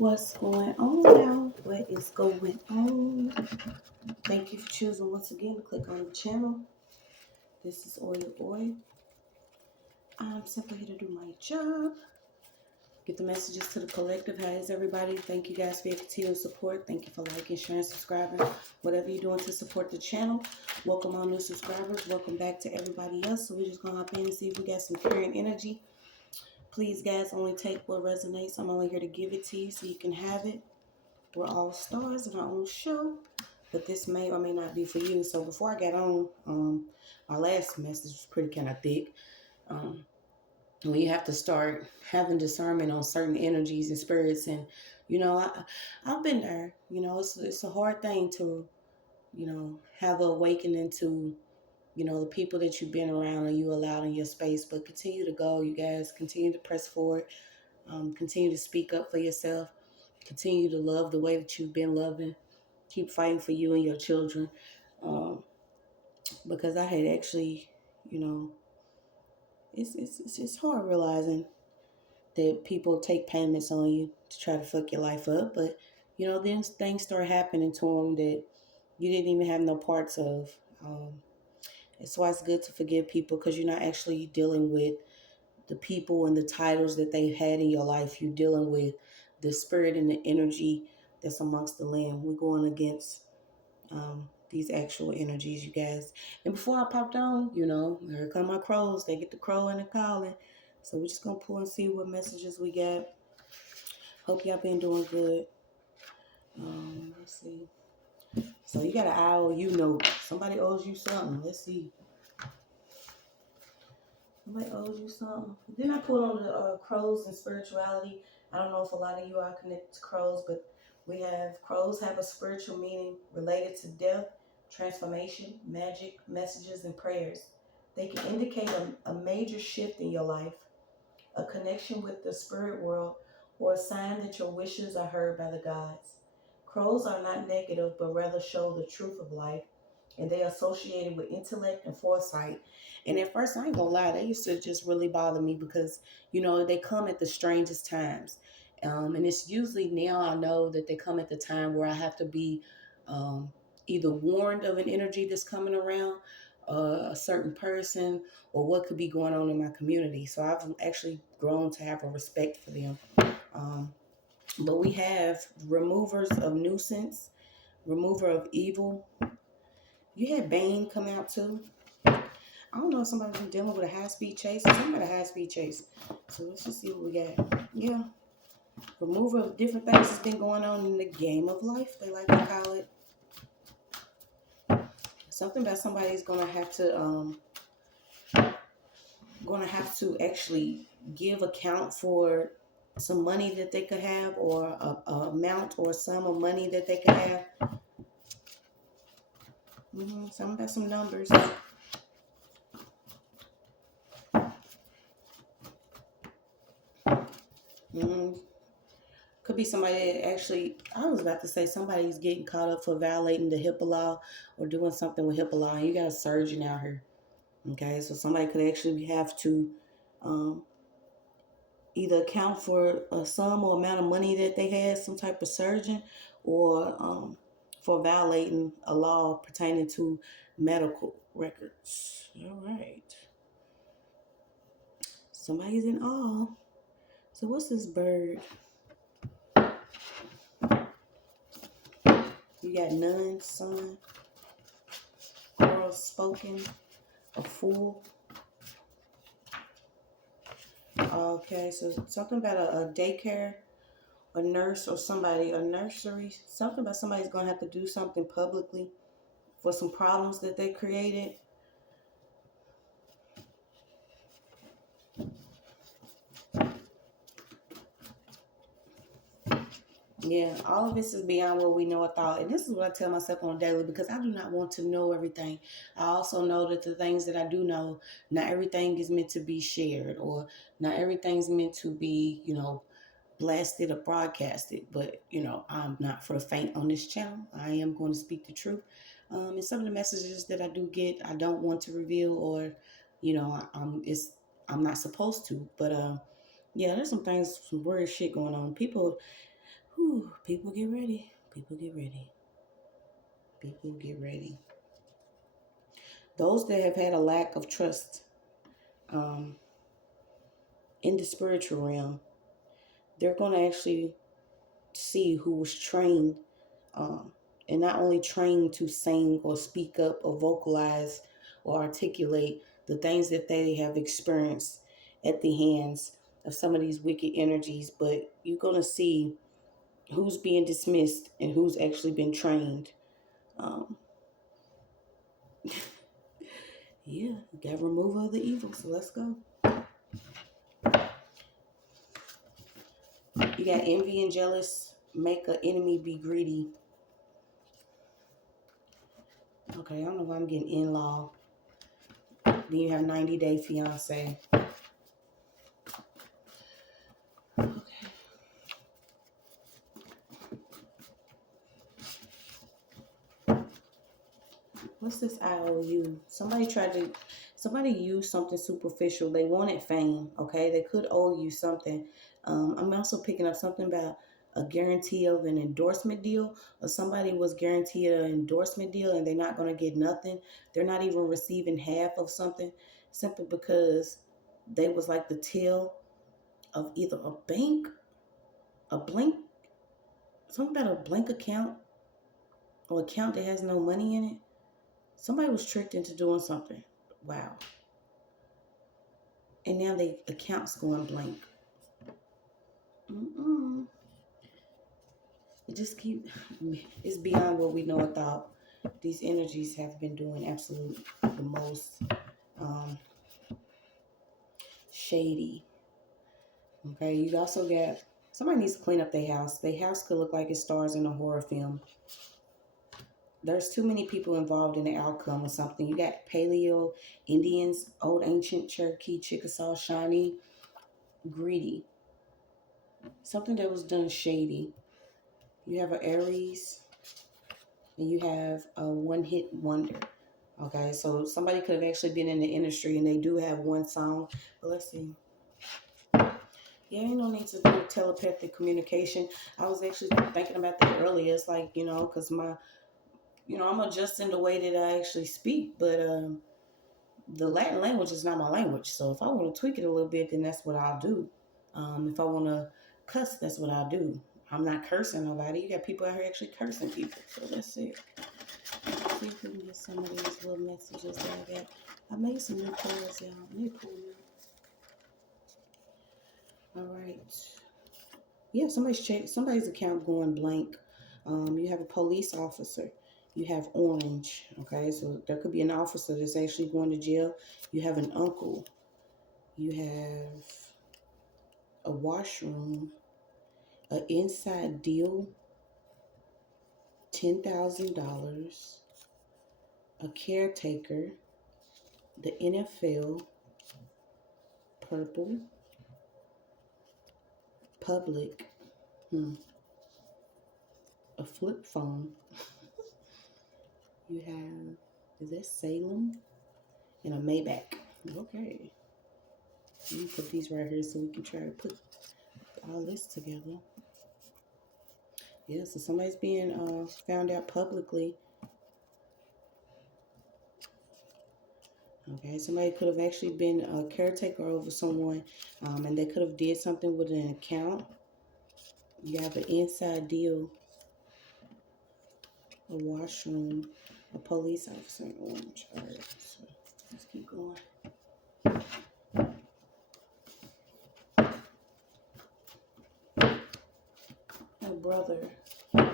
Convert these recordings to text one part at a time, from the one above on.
What's going on now? What is going on? Thank you for choosing once again to click on the channel. This is OYAOY. I'm simply here to do my job. Get the messages to the collective. How is everybody? Thank you guys for your continued support. Thank you for liking, sharing, subscribing. Whatever you're doing to support the channel. Welcome all new subscribers. Welcome back to everybody else. So we're just going to hop in and see if we got some current energy. Please, guys, only take what resonates. I'm only here to give it to you so you can have it. We're all stars in our own show, but this may or may not be for you. So before I got on, our last message was pretty kind of thick. We have to start having discernment on certain energies and spirits, and I've been there. It's a hard thing to have an awakening to the people that you've been around and you allowed in your space. But continue to go, you guys. Continue to press forward. Continue to speak up for yourself. Continue to love the way that you've been loving. Keep fighting for you and your children. Because I had actually, it's hard realizing that people take payments on you to try to fuck your life up. But, then things start happening to them that you didn't even have no parts of. That's why it's good to forgive people, because you're not actually dealing with the people and the titles that they've had in your life. You're dealing with the spirit and the energy that's amongst the land. We're going against these actual energies, you guys. And before I popped on, here come my crows. They get the crowing and calling. So we're just going to pull and see what messages we got. Hope y'all been doing good. Let's see. So you got an IOU note. Somebody owes you something. Let's see. Somebody owes you something. Then I put on the crows and spirituality. I don't know if a lot of you are connected to crows, but crows have a spiritual meaning related to death, transformation, magic, messages, and prayers. They can indicate a major shift in your life, a connection with the spirit world, or a sign that your wishes are heard by the gods. Crows are not negative, but rather show the truth of life, and they are associated with intellect and foresight. And at first, I ain't gonna lie, they used to just really bother me because, they come at the strangest times. And it's usually, now I know that they come at the time where I have to be either warned of an energy that's coming around, a certain person, or what could be going on in my community. So I've actually grown to have a respect for them. But we have removers of nuisance, remover of evil. You had Bane come out too. I don't know if somebody's been dealing with a high-speed chase. Something about a high-speed chase. So let's just see what we got. Yeah. Remover of different things that's been going on in the game of life, they like to call it. Something about somebody's gonna have to actually give account for some money that they could have, or a amount or sum of money that they could have. Something about some numbers. Could be somebody that actually, I was about to say somebody's getting caught up for violating the HIPAA law or doing something with HIPAA law. And you got a surgeon out here. Okay, so somebody could actually have to either account for a sum or amount of money that they had, some type of surgeon, or for violating a law pertaining to medical records. All right. Somebody's in awe. So what's this bird? You got none, sun, oral spoken, a fool. Okay, so something about a daycare, a nurse, or somebody, a nursery. Something about somebody's going to have to do something publicly for some problems that they created. Yeah, all of this is beyond what we know or thought. And this is what I tell myself on a daily, because I do not want to know everything. I also know that the things that I do know, not everything is meant to be shared, or not everything's meant to be, blasted or broadcasted. But, I'm not for the faint on this channel. I am going to speak the truth. And some of the messages that I do get, I don't want to reveal, or, I'm not supposed to. But, yeah, there's some weird shit going on. People Whew, people get ready. People get ready. People get ready. Those that have had a lack of trust um, in the spiritual realm, they're going to actually see who was trained, um, and not only trained to sing or speak up or vocalize or articulate the things that they have experienced at the hands of some of these wicked energies, but you're going to see who's being dismissed and who's actually been trained. Um, yeah, you got removal of the evil, so let's go. You got envy and jealous, make an enemy be greedy. Okay, I don't know why I'm getting in-law. Then you have 90-day fiance. Okay. What's this IOU? Somebody used something superficial. They wanted fame, okay? They could owe you something. I'm also picking up something about a guarantee of an endorsement deal, or somebody was guaranteed an endorsement deal and they're not going to get nothing. They're not even receiving half of something simply because they was like the till of either a bank, a blank, something about a blank account or account that has no money in it. Somebody was tricked into doing something. Wow. And now the account's going blank. It just it's beyond what we know or thought. These energies have been doing absolutely the most shady. Okay, you also got, somebody needs to clean up their house. Their house could look like it stars in a horror film. There's too many people involved in the outcome of something. You got Paleo, Indians, Old Ancient, Cherokee, Chickasaw, Shawnee, greedy. Something that was done shady. You have an Aries, and you have a one-hit wonder. Okay, so somebody could have actually been in the industry, and they do have one song. But let's see. Yeah, ain't no need to do telepathic communication. I was actually thinking about that earlier. It's like, because I'm adjusting the way that I actually speak, but the Latin language is not my language. So if I want to tweak it a little bit, then that's what I'll do. If I want to cuss, that's what I'll do. I'm not cursing nobody. You got people out here actually cursing people. So let's see. Let's see if we can get some of these little messages that I got. I made some new cards, y'all. Let me pull them. All right. Yeah, somebody's account going blank. You have a police officer. You have orange. Okay, so there could be an officer that's actually going to jail. You have an uncle. You have a washroom, an inside deal, $10,000, a caretaker, the NFL, purple, public, a flip phone. You have, is that Salem? And a Maybach. Okay. Let me put these right here so we can try to put all this together. Yeah, so somebody's being found out publicly. Okay, somebody could have actually been a caretaker over someone, and they could have did something with an account. You have an inside deal, a washroom, a police officer, orange. All right, so let's keep going. A brother, a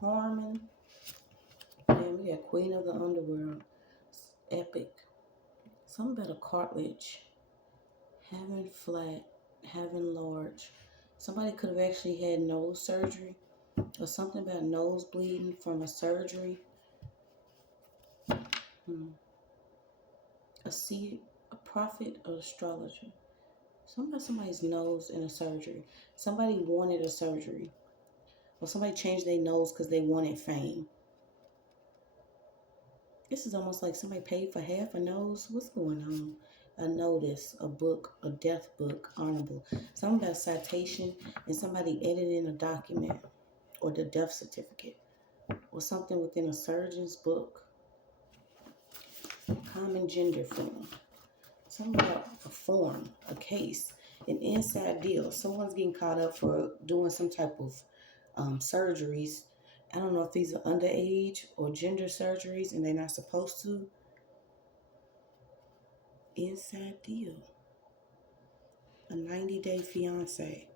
Harmon. And we got Queen of the Underworld. It's epic. Something about a cartilage. Having flat, having large. Somebody could have actually had nose surgery, or something about nose bleeding from a surgery. A prophet or astrologer. Something about somebody's nose in a surgery. Somebody wanted a surgery, or somebody changed their nose because they wanted fame. This is almost like somebody paid for half a nose. What's going on? a notice, a book, a death book, honorable. Something about citation and somebody editing a document or the death certificate or something within a surgeon's book. Common gender form. Something about a form, a case, an inside deal. Someone's getting caught up for doing some type of surgeries. I don't know if these are underage or gender surgeries and they're not supposed to. Inside deal. A 90-day fiance.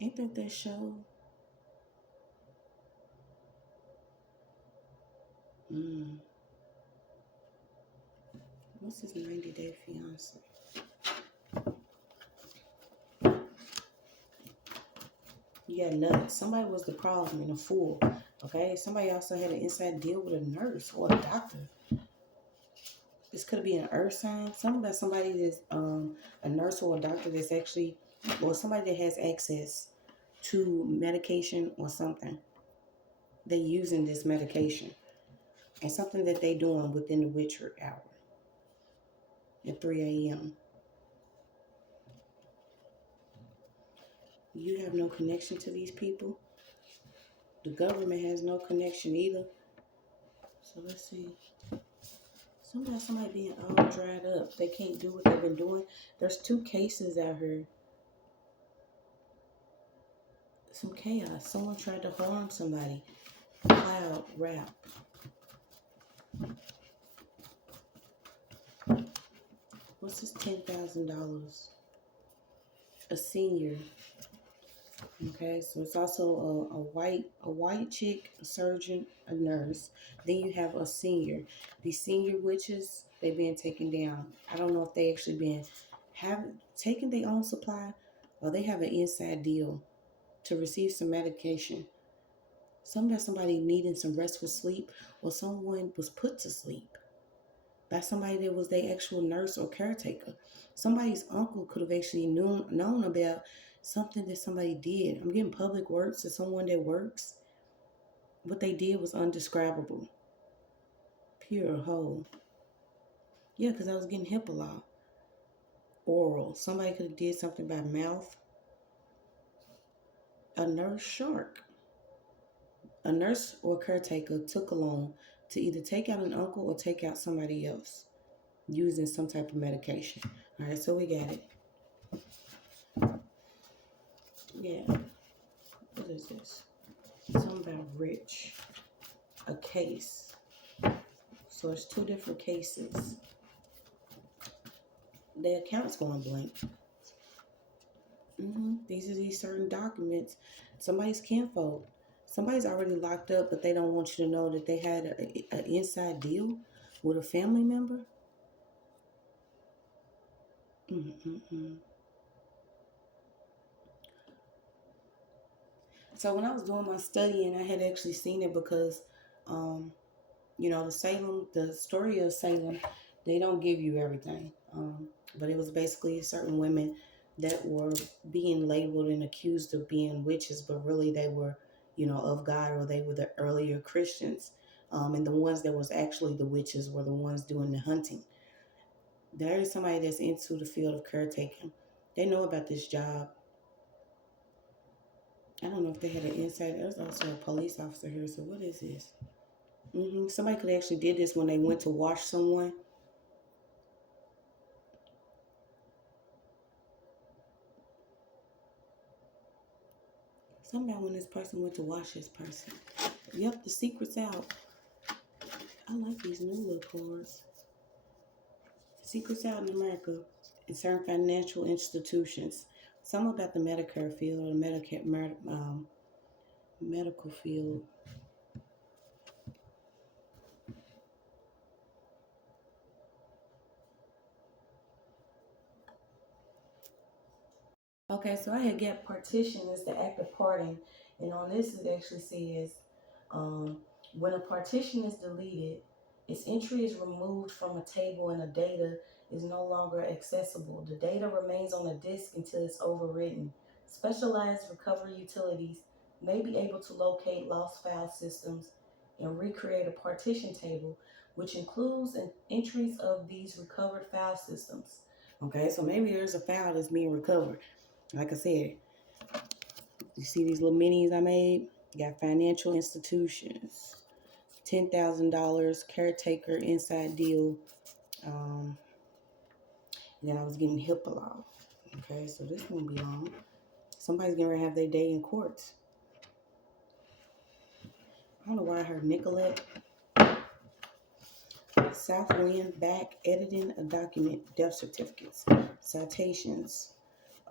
Ain't that show? What's his 90-day fiance? You got nuts. Somebody was the problem and a fool. Okay? Somebody also had an inside deal with a nurse or a doctor. This could be an earth sign. Something about somebody that's a nurse or a doctor that's actually, or somebody that has access to medication or something. They're using this medication. And something that they're doing within the witcher hour. At 3 a.m. You have no connection to these people. The government has no connection either. So let's see. Somebody being all dried up. They can't do what they've been doing. There's 2 cases out here. Some chaos. Someone tried to harm somebody. Cloud rap. What's this $10,000? A senior. Okay, so it's also a white chick, a surgeon, a nurse. Then you have a senior. These senior witches, they being taken down. I don't know if they actually been taken their own supply or they have an inside deal to receive some medication. Somebody needing some restful sleep or someone was put to sleep by somebody that was their actual nurse or caretaker. Somebody's uncle could have actually known about something that somebody did. I'm getting public works to someone that works. What they did was undescribable. Pure whole. Yeah, because I was getting HIPAA law. Oral. Somebody could have did something by mouth. A nurse shark. A nurse or caretaker took a loan to either take out an uncle or take out somebody else using some type of medication. All right, so we got it. Yeah. What is this? Something about rich. A case. So it's 2 different cases. The account's going blank. These are these certain documents. Somebody's kinfolk. Somebody's already locked up, but they don't want you to know that they had an inside deal with a family member. So when I was doing my studying, I had actually seen it because, the story of Salem, they don't give you everything. But it was basically certain women that were being labeled and accused of being witches, but really they were, of God, or they were the earlier Christians. And the ones that was actually the witches were the ones doing the hunting. There is somebody that's into the field of caretaking. They know about this job. I don't know if they had an inside. There's also a police officer here. So what is this? Somebody could actually did this when they went to wash someone. Something about when this person went to wash this person. Yep, the secret's out. I like these new little cards. Secrets out in America in certain financial institutions. Some about the Medicare field or the medical field. Okay, so I had get partition is the act of parting, and on this it actually says, when a partition is deleted, its entry is removed from a table and the data is no longer accessible. The data remains on the disk until it's overwritten. Specialized recovery utilities may be able to locate lost file systems and recreate a partition table which includes entries of these recovered file systems. Okay, so maybe there's a file that's being recovered. Like I said, you see these little minis I made? You got financial institutions, $10,000, caretaker, inside deal. Then I was getting HIPAA law. Okay, so this won't be long. Somebody's going to have their day in courts. I don't know why I heard Nicolette. Southwind back editing a document, death certificates, citations,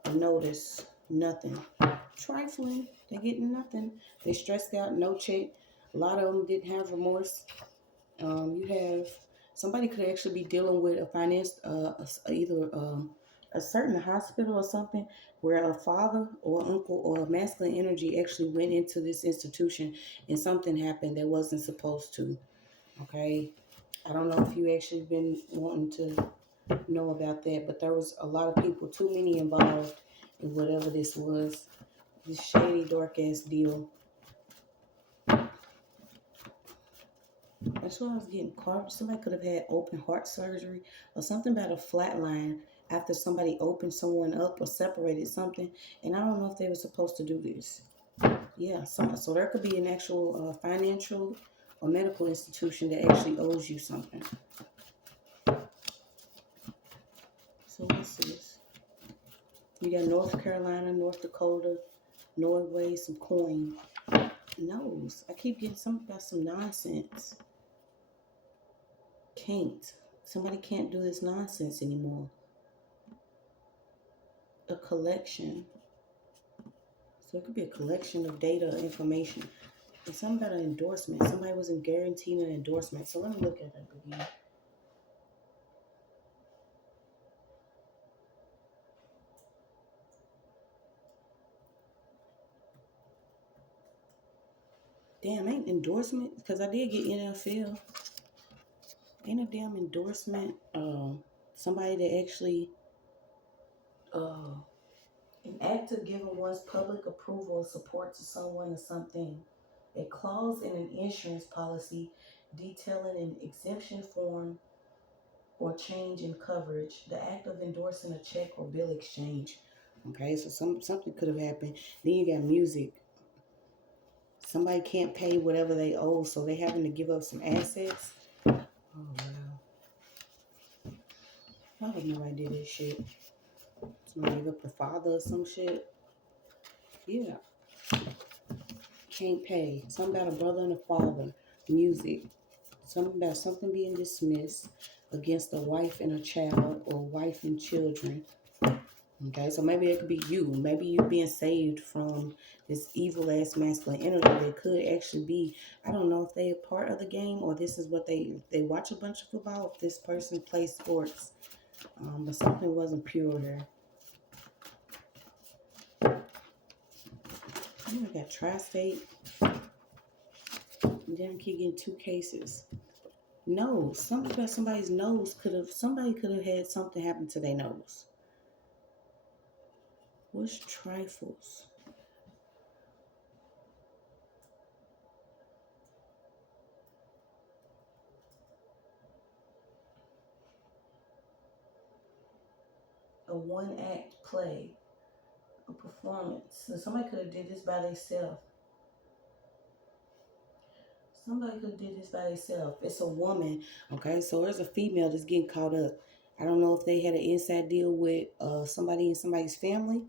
a notice, nothing. Trifling, they getting nothing. They stressed out, no check. A lot of them didn't have remorse. You have somebody could actually be dealing with a finance, either a certain hospital or something where a father or uncle or masculine energy actually went into this institution and something happened that wasn't supposed to. Okay, I don't know if you actually been wanting to know about that, but there was a lot of people, too many involved in whatever this was, this shady dark ass deal. That's why I was getting caught. Somebody could have had open heart surgery or something about a flat line after somebody opened someone up or separated something. And I don't know if they were supposed to do this. Yeah, so there could be an actual financial or medical institution that actually owes you something. So what's this? You got North Carolina, North Dakota, Norway, some coin. Nose. I keep getting something about some nonsense. Can't. Somebody can't do this nonsense anymore. A collection. So it could be a collection of data, information. And something about an endorsement. Somebody wasn't guaranteeing an endorsement. So let me look at that again. Damn, ain't endorsement? Because I did get NFL. Ain't a damn endorsement. Somebody that actually an act of giving one's public approval or support to someone or something. A clause in an insurance policy detailing an exemption form or change in coverage. The act of endorsing a check or bill exchange. Okay, so something could have happened. Then you got music. Somebody can't pay whatever they owe, so they having to give up some assets. Oh, wow. I hope nobody did this shit. Somebody give up the father or some shit. Yeah. Can't pay. Something about a brother and a father. Music. Something about something being dismissed against a wife and a child or wife and children. Okay, so maybe it could be you. Maybe you being saved from this evil ass masculine energy. It could actually be, I don't know if they are part of the game or this is what they watch a bunch of football. If this person plays sports. But something wasn't pure here. I got tri-state. And then I keep getting 2 cases. Nose. Something about somebody's nose somebody could have had something happen to their nose. What's trifles? A one-act play, a performance. So somebody could have did this by themselves. Somebody could have did this by themselves. It's a woman, okay? So there's a female that's getting caught up. I don't know if they had an inside deal with somebody in somebody's family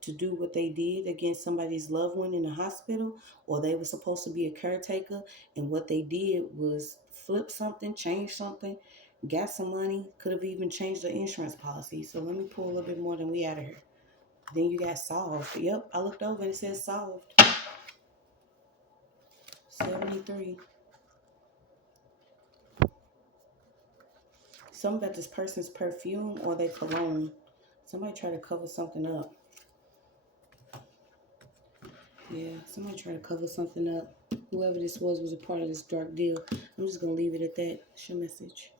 to do what they did against somebody's loved one in the hospital, or they were supposed to be a caretaker, and what they did was flip something, change something, got some money, could have even changed the insurance policy. So let me pull a little bit more than we out of here. Then you got solved. Yep, I looked over and it says solved. 73. Something about this person's perfume or their cologne. Somebody tried to cover something up. Yeah, somebody tried to cover something up. Whoever this was a part of this dark deal. I'm just going to leave it at that. It's your message.